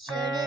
Sure